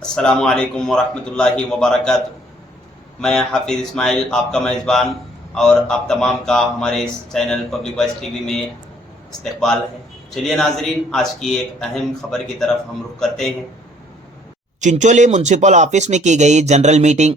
अस्सलामु अलैकुम वरहमतुल्लाहि वबरकातुहू। मैं हाफिज़ इस्माइल आपका मेज़बान और आप तमाम का हमारे इस चैनल पब्लिक वॉइस टीवी में इस्तकबाल है। चलिए नाजरीन, आज की एक अहम खबर की तरफ हम रुख करते हैं। चिंचोली म्यूनसिपल ऑफिस में की गई जनरल मीटिंग।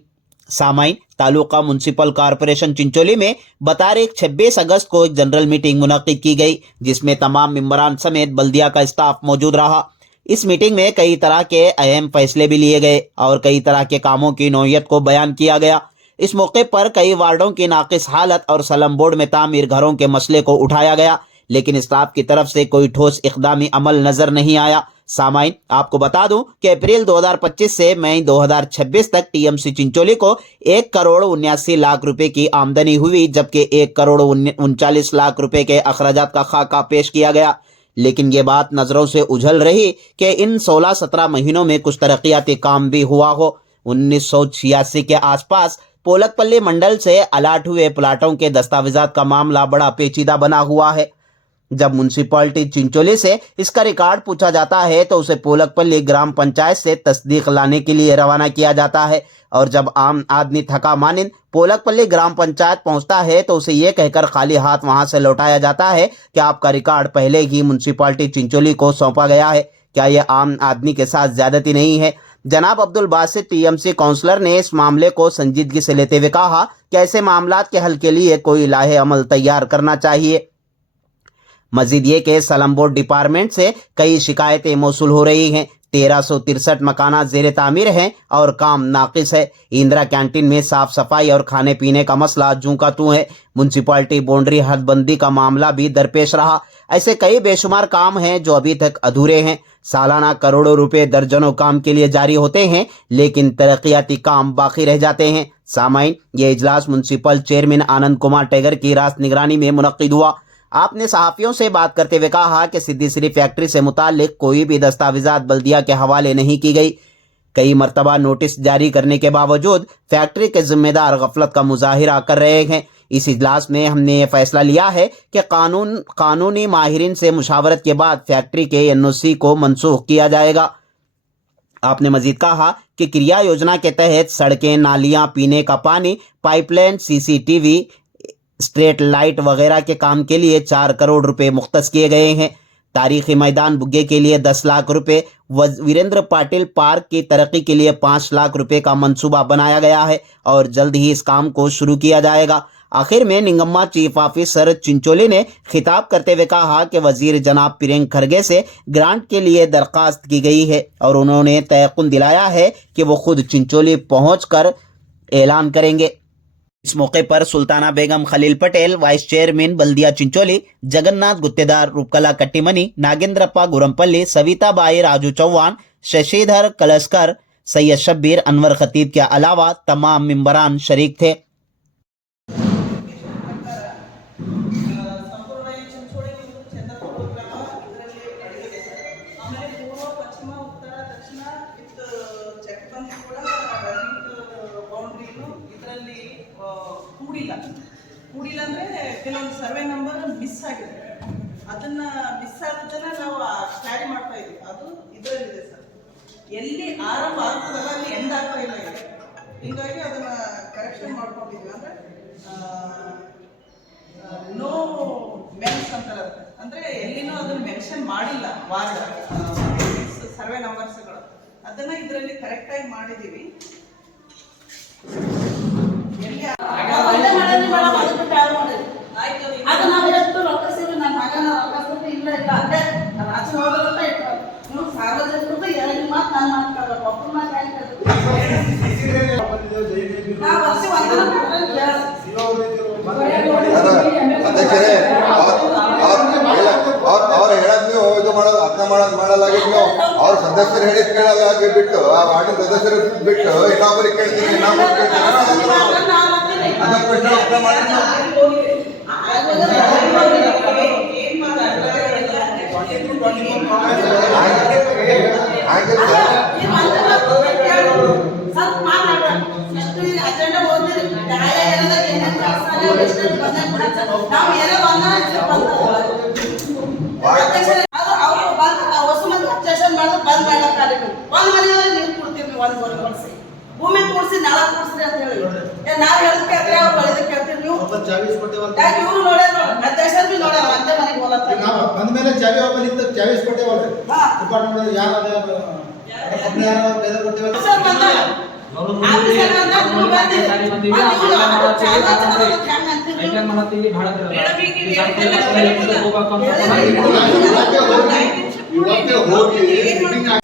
सामाइन, तालुका म्यूनसिपल कॉरपोरेशन चिंचोली में बतारीख 26 अगस्त को एक जनरल मीटिंग मुनक्किद की गई, जिसमें तमाम मेंबरान समेत बल्दिया का स्टाफ मौजूद रहा। इस मीटिंग में कई तरह के अहम फैसले भी लिए गए और कई तरह के कामों की नौयत को बयान किया गया। इस मौके पर कई वार्डों की नाकिस हालत और सलम बोर्ड में तामीर घरों के मसले को उठाया गया, लेकिन स्टाफ की तरफ से कोई ठोस इक़दामी अमल नजर नहीं आया। सामाइन, आपको बता दूं कि अप्रैल 2025 से मई 2026 तक टीएमसी चिंचोली को 1,79,00,000 रुपए की आमदनी हुई, जबकि 1,39,00,000 रुपए के अखराजात का खाका पेश किया गया। लेकिन ये बात नज़रों से उझल रही कि इन 16-17 महीनों में कुछ तरक्याती काम भी हुआ हो। 1986 के आसपास पोलकपल्ली मंडल से अलाट हुए प्लाटों के दस्तावेजात का मामला बड़ा पेचीदा बना हुआ है। जब म्यूनसिपैलिटी चिंचोली से इसका रिकॉर्ड पूछा जाता है तो उसे पोलकपल्ली ग्राम पंचायत से तस्दीक लाने के लिए रवाना किया जाता है, और जब आम आदमी थका मानिंद पोलकपल्ली ग्राम पंचायत पहुंचता है तो उसे ये कहकर खाली हाथ वहां से लौटाया जाता है कि आपका रिकॉर्ड पहले ही म्यूनसिपैलिटी चिंचोली को सौंपा गया है। क्या यह आम आदमी के साथ ज्यादती नहीं है? जनाब अब्दुल बासित टीएमसी काउंसलर ने इस मामले को संजीदगी से लेते हुए कहा कि ऐसे मामलात के हल के लिए कोई लाहे अमल तैयार करना चाहिए। मजीद ये कि सलम बोर्ड डिपार्टमेंट से कई शिकायतें मौसूल हो रही हैं। 1363 मकाना जेर तामीर हैं और काम नाकिस है। इंदिरा कैंटीन में साफ सफाई और खाने पीने का मसला जूं का तू है। म्यूनसिपैलिटी बाउंड्री हदबंदी का मामला भी दरपेश रहा। ऐसे कई बेशुमार काम हैं जो अभी तक अधूरे हैं। सालाना करोड़ों रुपए दर्जनों काम के लिए जारी होते हैं, लेकिन तरक्याती काम बाकी रह जाते हैं। सामाइन, ये इजलास म्यूनसिपल चेयरमैन आनंद कुमार टेगर की रास्त निगरानी में मुनक्किद हुआ। आपने सहाफ़ियों से बात करते हुए कहा कि सिद्दीसरी फैक्ट्री से मुतालिक कोई भी दस्तावेजात बल्दिया के हवाले नहीं की गई। कई मरतबा नोटिस जारी करने के बावजूद फैक्ट्री के जिम्मेदार गफलत का मुजाहिरा कर रहे हैं। इस इजलास में हमने ये फैसला लिया है कि कानूनी माहिरीन से मुशावरत के बाद फैक्ट्री के एनओसी को मनसूख किया जाएगा। आपने मजीद कहा कि क्रिया योजना के तहत सड़कें, नालियां, पीने का पानी, पाइपलाइन, सीसीटीवी, स्ट्रीट लाइट वगैरह के काम के लिए 4 करोड़ रुपए मुख्तस किए गए हैं। तारीखी मैदान बुग्गे के लिए 10 लाख रुपए, वीरेंद्र पाटिल पार्क की तरक्की के लिए 5 लाख रुपए का मंसूबा बनाया गया है और जल्द ही इस काम को शुरू किया जाएगा। आखिर में निंगम्मा चीफ ऑफिसर चिंचोली ने खिताब करते हुए कहा कि वजीर जनाब प्रियंक खरगे से ग्रांट के लिए दरख्वास्त की गई है और उन्होंने तयक़ुन दिलाया है कि वो खुद चिंचोली पहुंचकर ऐलान करेंगे। इस मौके पर सुल्ताना बेगम खलील पटेल, वाइस चेयरमैन बल्दिया चिंचोली, जगन्नाथ गुत्तेदार, रूपकला कट्टीमनी, नागेंद्रप्पा गुरमपल्ली, सविता बाई, राजू चौहान, शशिधर कलस्कर, सैयद शब्बीर, अनवर खतीब के अलावा तमाम मेंबरान शरीक थे। ಕೂಡಿಲ್ಲ ಅಂದರೆ ಕೆಲವೊಂದು ಸರ್ವೆ ನಂಬರ್ ಮಿಸ್ ಆಗಿದೆ. ಅದನ್ನು ಮಿಸ್ ಆಗೋದನ್ನು ನಾವು ಕ್ಯಾರಿ ಮಾಡ್ತಾ ಇದ್ದೀವಿ. ಅದು ಇದರಲ್ಲಿದೆ ಸರ್. ಎಲ್ಲಿ ಆರಂಭ ಆಗ್ತದಲ್ಲ ಅಲ್ಲಿ ಎಂಡ್ ಆಗ್ತಾ ಇಲ್ಲ ಇದೆ. ಹೀಗಾಗಿ ಅದನ್ನು ಕರೆಕ್ಷನ್ ಮಾಡ್ಕೊಂಡಿದ್ವಿ. ಅಂದರೆ ನೋ ಮೆನ್ಸ್ ಅಂತ ಇರುತ್ತೆ. ಅಂದರೆ ಎಲ್ಲಿನೂ ಅದನ್ನು ಮೆನ್ಷನ್ ಮಾಡಿಲ್ಲ ವಾರ್ಡ್ ಸರ್ವೆ ನಂಬರ್ಸ್ಗಳು. ಅದನ್ನು ಇದರಲ್ಲಿ ಕರೆಕ್ಟಾಗಿ ಮಾಡಿದ್ದೀವಿ. ಅದು ನಾವು ಎಷ್ಟು ರೊಕ್ಕ ಸಿಗಲಿ ನನ್ನ ಮಗನ ರೊಕ್ಕ ಸಿಗಲಿ ಇಲ್ಲ ಇಲ್ಲ ಅಂದ್ರೆ ರಾಜು ಹೋಗೋದಂತ ಇಟ್ಟು ನೀವು ಸಾರ್ವಜನಿಕರು ಎರಡು ಮಾತು ನಾನು ಮಾತಾಡೋದು ಒಬ್ಬರು ಮಾತಾಡ್ತಾರೆ. ನಾವು ವರ್ಷ ಅವ್ರು ಹೇಳದ್ ನೀವು ಇದು ಮಾಡೋದು ಅರ್ಥ ಮಾಡಲಾಗಿದ್ ನೀವು ಅವ್ರ ಸದಸ್ಯರು ಹೇಳಿದ್ ಕೇಳಲಾಗಿ ಬಿಟ್ಟು ಆ ವಾರ್ಡಿನ ಸದಸ್ಯರು ಬಿಟ್ಟು ಇನ್ನೊಬ್ಬರಿಗೆ ಕೇಳ್ತೀನಿ ಇನ್ನೊಬ್ಬರು ಕೇಳ್ತೀನಿ ಅದನ್ನ ಪ್ರಶ್ನೆ ಅರ್ಥ ಮಾಡಿ ಹೊಸ ಮಂದಿ ಅಬ್ಜೆಕ್ಷನ್ ಮಾಡಿದ್ರೆ ಬಂದ್ ಮಾಡ್ಲಿಕ್ಕೆ ಒಂದು ಮನೆಯಲ್ಲಿ ನೀರು ಕೊಡ್ತೀವಿ. ಒಂದು ಕೊಡಿಸಿ ಭೂಮಿ ಕೂಡಿಸಿ ನಾಳ ಕೂಡಿಸ್ರಿ ಅಂತ ಹೇಳಿ ನಾವ್ ಹೇಳದ್ ಕೇಳ್ತೀರಿ ಅವ್ರು ಹೇಳಿದ್ ಕೇಳ್ತೀರಿ ನೀವು ಚಾವಿ ಇಸ್ಕೊಟ್ಟೇವಲ್ಲ ಯಾಕೆ ಇವ್ರು ನೋಡ್ಯಾರ ಅಧ್ಯಕ್ಷ ಬಿ ನೋಡ್ಯಾರ ಅಂತೆ ಮನೆಗೆ ಹೋಲತ್ತ ನಾವು ಬಂದ್ಮೇಲೆ ಚಾವಿ ಒಬ್ಬನಿಂದ ಚಾವಿ ಇಸ್ಕೊಟ್ಟೇವಲ್ರಿ ಹಾ. ಡಿಪಾರ್ಟ್ಮೆಂಟ್ ಯಾರು ಕಂಪ್ನಿ ಯಾರು ಬೇರೆ ಕೊಟ್ಟೇವಲ್ಲ ಆಫೀಸರ್ ಬಂದಾರ ಆಫೀಸರ್ ಬಂದಾಗ ನೀವು ಬಂದಿರಿ ಮತ್ತೆ ಇವ್ರು ಚಾವಿ ಅಂತೀರಿ ಐಟಂ ಮಾಡತ್ತೀವಿ ಭಾಳ ಇವತ್ತೇ ಹೋಗಿ ಮೀಟಿಂಗ್